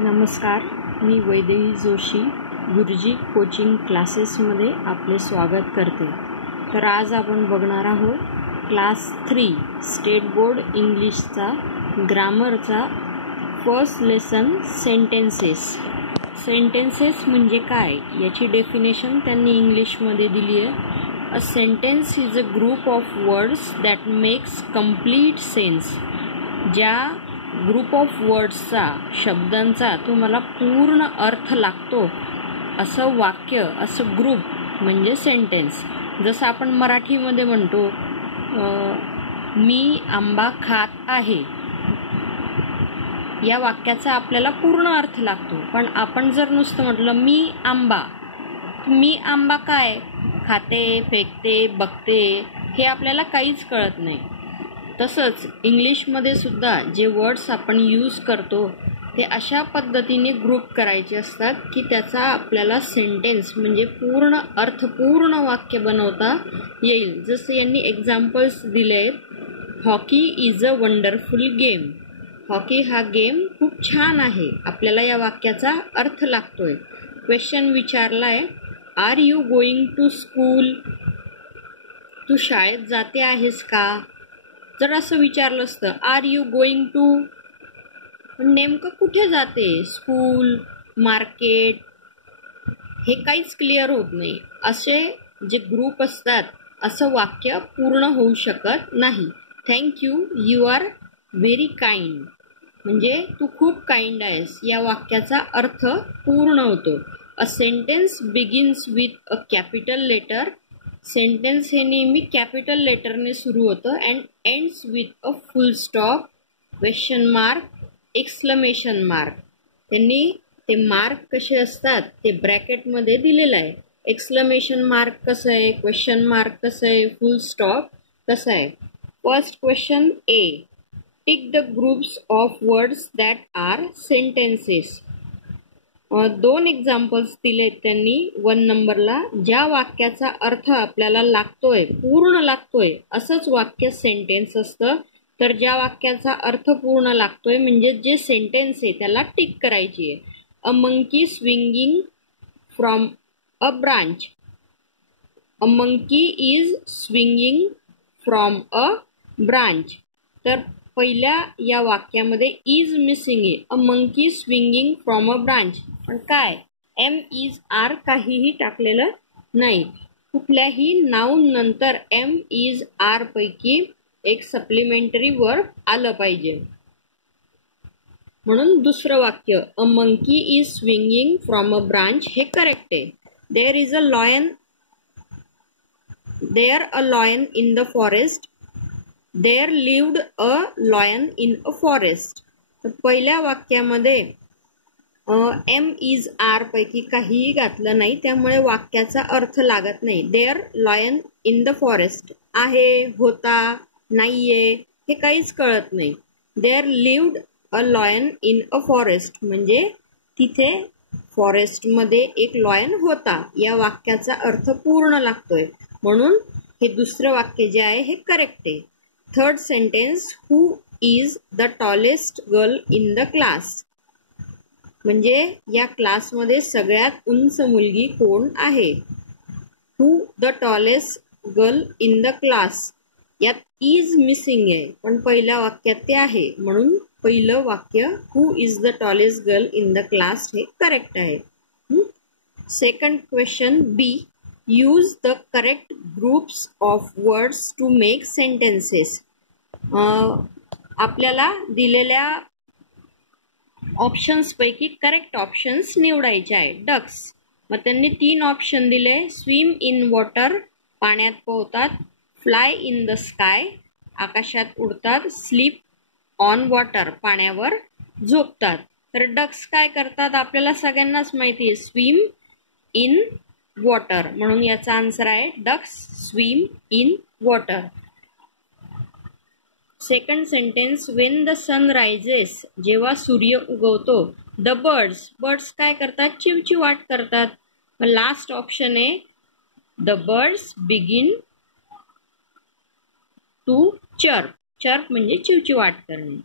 नमस्कार, मी वैदेही जोशी गुरुजी कोचिंग क्लासेसमध्ये आपले स्वागत करते. तर आज आपण बघणार आहोत क्लास 3 स्टेट बोर्ड इंग्लिशचा ग्रामरचा फर्स्ट लेसन सेंटेन्सेस. सेंटेन्सेस म्हणजे काय याची डेफिनेशन त्यांनी इंग्लिशमध्ये दिली आहे. A sentence is a group of words that makes complete sense. ज्या ग्रुप ऑफ वर्ड्सचा शब्दांचा तुम्हाला पूर्ण अर्थ लागतो असं वाक्य, असं ग्रुप म्हणजे सेंटेन्स. जसं आपण मराठीमध्ये म्हणतो मी आंबा खात आहे, या वाक्याचा आपल्याला पूर्ण अर्थ लागतो. पण आपण जर नुसतं म्हटलं मी आंबा काय खाते, फेकते, बघते, हे आपल्याला काहीच कळत नाही. तसंच इंग्लिशमध्ये सुद्धा जे वर्ड्स आपण यूज करतो ते अशा पद्धतीने ग्रुप करायचे असतात की त्याचा आपल्याला सेंटेन्स म्हणजे पूर्ण अर्थपूर्ण वाक्य बनवता येईल. जसं यांनी एक्झाम्पल्स दिले आहेत. Hockey is a wonderful game. Hockey हा गेम खूप छान आहे, आपल्याला या वाक्याचा अर्थ लागतोय. क्वेश्चन विचारलाय, are you going to school. तू शाळेत जाते आहेस का. जर असं विचारलं असतं आर यू गोइंग टू, पण नेमकं कुठे जाते, स्कूल, मार्केट, हे काहीच क्लिअर होत नाही. असे जे ग्रुप असतात असं वाक्य पूर्ण होऊ शकत नाही. Thank you, you are very kind म्हणजे तू खूप काइंड आहेस, या वाक्याचा अर्थ पूर्ण होतो. A sentence begins with a capital letter. Sentence हे नेहमी कॅपिटल लेटरने सुरू होतं and ends with a full stop, question mark, exclamation mark. त्यांनी ते मार्क कसे असतात ते ब्रॅकेटमध्ये दिलेलं आहे. एक्सक्लेमेशन मार्क कसं आहे, क्वेश्चन मार्क कसं आहे, फुल स्टॉप कसं आहे. First question A, tick the groups of words that are sentences. 2 examples दिलेत त्यांनी 1 नंबरला. ज्या वाक्याचा अर्थ आपल्याला लागतोय, पूर्ण लागतोय, असंच वाक्य सेंटेन्स असतं. तर ज्या वाक्याचा अर्थ पूर्ण लागतोय म्हणजे जे सेंटेन्स आहे त्याला टिक करायची आहे. A monkey swinging from a branch. A monkey is swinging from a branch. तर पहिल्या या वाक्यामध्ये इज मिसिंग आहे. A monkey swinging from a branch, पण काय एम इज आर काहीही टाकलेलं नाही. कुठल्याही नाऊन नंतर एम इज आर पैकी एक सप्लिमेंटरी वर्ब आलं पाहिजे. म्हणून दुसरं वाक्य a monkey is swinging from a branch हे करेक्ट आहे. There is a lion. There a lion in the forest. There lived a lion in a forest. तर पहिल्या वाक्यामध्ये एम इज आर पैकी काहीही घातलं नाही, त्यामुळे वाक्याचा अर्थ लागत नाही. There lion in the forest आहे, होता, नाहीये, हे काहीच कळत नाही. There lived a lion in a forest म्हणजे तिथे फॉरेस्टमध्ये एक लॉयन होता, या वाक्याचा अर्थ पूर्ण लागतोय. म्हणून हे दुसरं वाक्य जे आहे हे करेक्ट आहे. Third sentence, who is the tallest girl in the class. म्हणजे या क्लासमध्ये सगळ्यात उंच मुलगी कोण आहे. Who the tallest girl in the class, यात इज मिसिंग आहे, पण पहिल्या वाक्यात ते आहे. म्हणून पहिलं वाक्य who is the tallest girl in the class हे करेक्ट आहे. Second question B, use the correct groups of words to make sentences. आपल्याला दिलेल्या ऑप्शन्स पैकी करेक्ट ऑप्शन्स निवडायचे आहे. डक्स, मग त्यांनी 3 ऑप्शन दिले. स्विम इन वॉटर, पाण्यात पोहतात. फ्लाय इन द स्काय, आकाशात उडतात. स्लीप ऑन वॉटर, पाण्यावर झोपतात. तर डक्स काय करतात आपल्याला सगळ्यांनाच माहिती आहे, स्विम इन वॉटर. म्हणून याचा आन्सर आहे ducks swim in water. Second sentence, when the sun rises, जेव्हा सूर्य उगवतो. द बर्ड्स काय करतात, चिवचिवाट करतात. लास्ट ऑप्शन आहे the birds begin to chirp. Chirp म्हणजे चिवचिवाट करणे.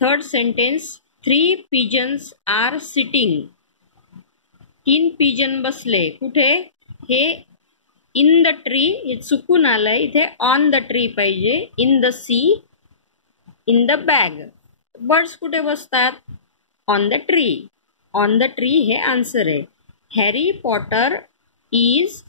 Third sentence, 3 pigeons are sitting. 3 pigeon बसले कुठे? हे इन द ट्री, हे चुकून आलंय, इथे ऑन द ट्री पाहिजे. In the sea, in the bag. Birds कुठे बसतात? On the tree. On the tree हे आन्सर आहे. Harry Potter is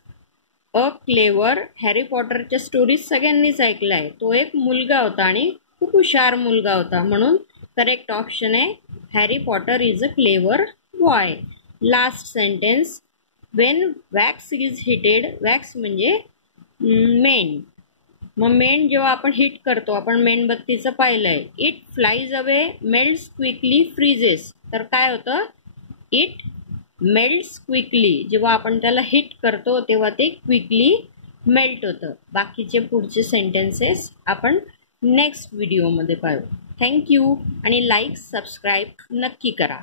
a clever. Harry पॉटरच्या स्टोरीज सगळ्यांनीच ऐकलाय. तो एक मुलगा होता आणि खूप हुशार मुलगा होता, म्हणून करेक्ट ऑप्शन आहे Harry Potter is a clever boy. Last sentence, when wax is heated. Wax म्हणजे मेण. मग मेण जेव्हा आपण हिट करतो, आपण मेणबत्तीचं पाहिलंय. It flies away, melts quickly, freezes. तर काय होतं? It melts quickly. जेव्हा आपण त्याला हिट करतो तेव्हा ते क्विकली मेल्ट होतं. बाकीचे पुढचे सेंटेन्सेस आपण नेक्स्ट व्हिडिओमध्ये पाहू. थँक्यू आणि लाईक सबस्क्राईब नक्की करा.